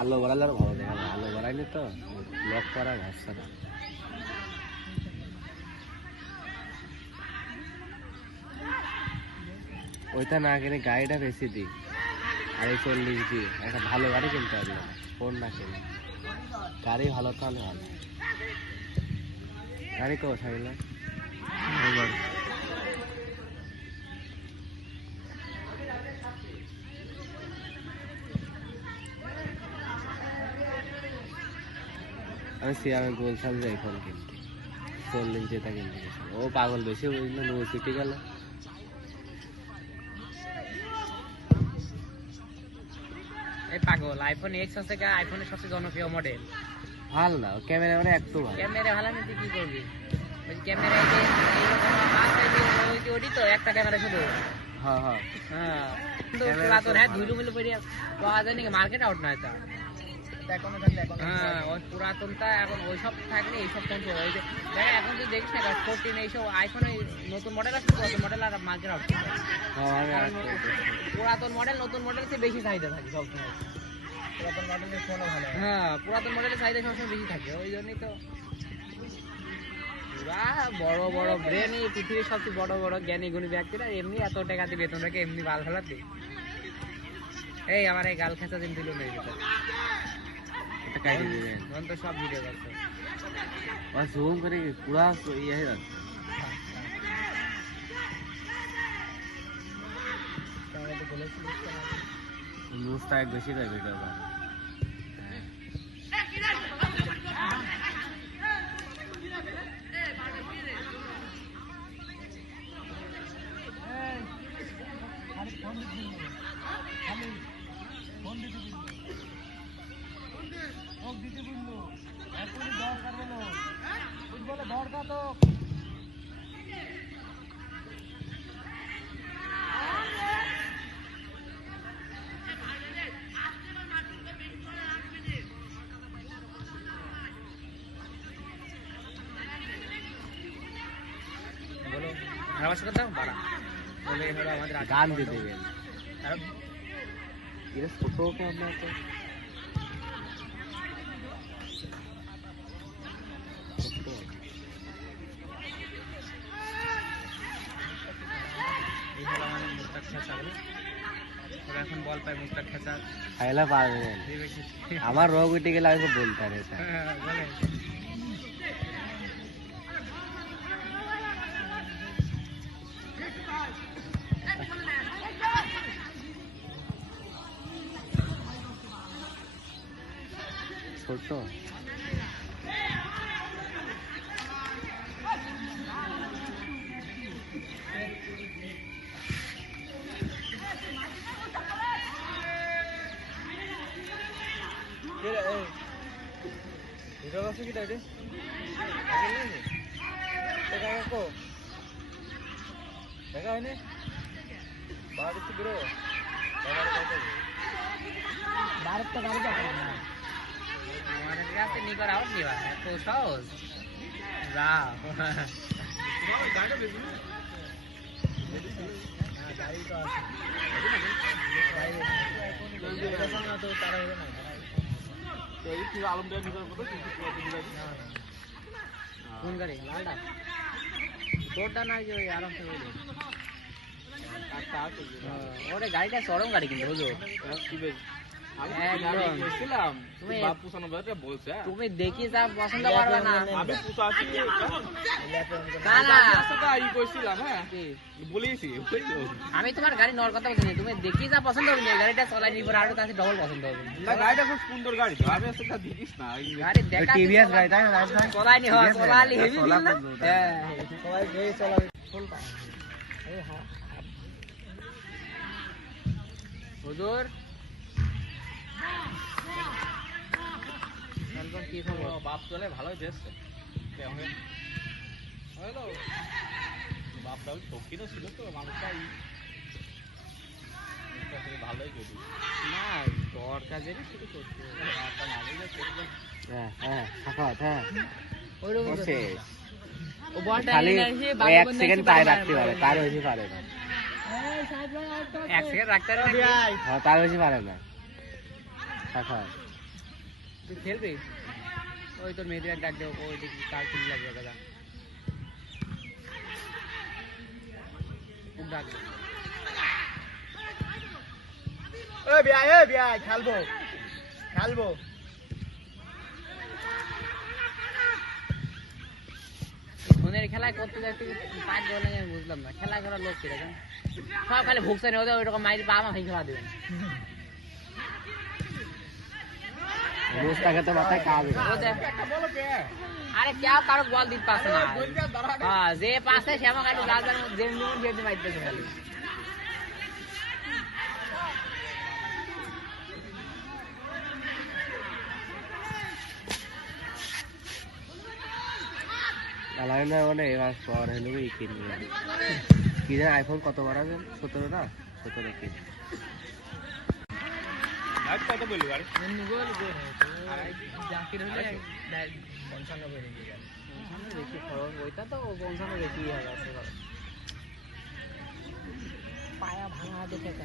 আলো বাড়ালে আরো ভালো দেখা যায়, আলো বাড়াইলে তো লক করা ভাবছে না। ওইটা না কিনে গাড়িটা বেশি দিই, আর 40 দিই একটা ভালো গাড়ি কিনতে হবে, ফোন না কিনে গাড়ি ভালো তাহলে ভালো। গাড়ি কোথায় গেল? আমি সিয়ামে বলছিলাম যে আইফোন কিনতে, 40 যেটা কিনতে গেছে, ও পাগল বেশি বুঝলো, নো ছুটি গেল। এই পাগল আইফোন এক্স আছে, আইফোনের সবচেয়ে জনপ্রিয় মডেল। ভালো না ক্যামেরা, মানে একটু ভালো ক্যামেরা ভালো না, তুই কি করবি? ক্যামেরা ওই তো একটা ক্যামেরা শুধু। হ্যাঁ হ্যাঁ হ্যাঁ পুরাতন, হ্যাঁ ধুলো মিলো পড়ে পাওয়া যায় নাকি, মার্কেট আউট না এটা। হ্যাঁ ওই পুরাতনটা এখন ওইসব থাকলে এইসব ফোন ওই যে দেখ, এখন তুই দেখিস না 14 এইসব আইফোন নতুন মডেল আছে, পুরাতন মডেল আর মার্কেট আউট। পুরাতন মডেল নতুন মডেলের চেয়ে বেশি চাহিদা থাকে সবসময়। পুরাতন মডেলের ফোনও ভালো, হ্যাঁ পুরাতন মডেলের চাহিদা সবসময় বেশি থাকে, ওই জন্যই তো পুরা বড় বড় ব্রেনই পৃথিবীর সবচেয়ে বড় বড় জ্ঞানী গুণী ব্যক্তিরা এমনি এত টাকা দিয়ে বেতন রাখে, এমনি বাল ফেলাতে। এই আমার এই গাল খেঁচা দিন দিল নেই তো সব ভিডিও করছে, জুম করে পুরা ইয়ে হয়ে যাচ্ছে। মুস্তাক বেশি দেয় ভিডিও বা দরকার তো বলো ভালোবাসা দাও বাড়া বলে হলো আমাদের গান দিয়ে দেবেন। এটা ছোট ক্যামেরা তো এখন বল পাই মুস্তাক খেচা খাইলা পারবে। আমার রোগ উঠে গেলে আমি বলতে পারি ছোট দেখা হয়নি ভারত তো গাড়ি আমাদের কাছে নিকর আউট নিবা এত সহজ যা গাড়ি তো আছে তো তারা হবে না তো এই কি আলমদার নিকর কত কোন গাড়ি লালটা তোরটা না যে ওই আরামসে হইলো ওরে গাড়িটা চরম গাড়ি কিন্তু বুঝো কি বেশ তুমি দেখি যা পছন্দ করবে না, আমি তোমার গাড়ি নেওয়ার কথা বলছি, তুমি দেখি যা পছন্দ হবে গাড়িটা চলাই নিব, আরো তাতে ডবল পছন্দ হবে। গাড়িটা খুব সুন্দর গাড়ি, গাড়ি দেখা টিভিএস গাড়ি তাই না, চলাই নি হয় চলালি হেভি না, হ্যাঁ চলাই গই চলাবি ফুলটা। এই হ্যাঁ হুজুর কি খবর? বাপ চলে ভালোই দেখছে, বাপ দাও শৌখিনও ছিল তো মানুষটাই ভালোই করি না, দরকার জেনে শুরু করছে এক সেকেন্ড তাই রাখতে পারে, তার বেশি পারে না, এক সেকেন্ড রাখতে পারে তার বেশি পারে না। তুই খেলবি? ওই তোর মেয়েদের ডাক দে, ওই দেখি কার টিম লাগবে দাদা। ডাক দে। এ বিয়াই খেলবো খেলবো। ফোনের খেলায় করতে যাই তুই পাঁচ বলে আমি বুঝলাম না, খেলা করার লোক কিরকম সব খালি ভুকছে নেই, ওদের ওইরকম মাইর বাবা মাকে খেলা দেবেন। রোজটাকে তো মাথায় কাজ আরে কেউ কারো বল দিতে পারছে না। হ্যাঁ, যে পাশে সে আমার খালি রাজার মধ্যে যেমনি মাইতেছে খালি। মানে এবার পর হলো কিনবে কিনে আইফোন কত বার আছে 17 না 17 কিনে কত বললি গাড়ি জাকির হলে 95 বেশি খরচ, ওইটা তো 55 বেশি হবে পায়া ভাঙা দেখে।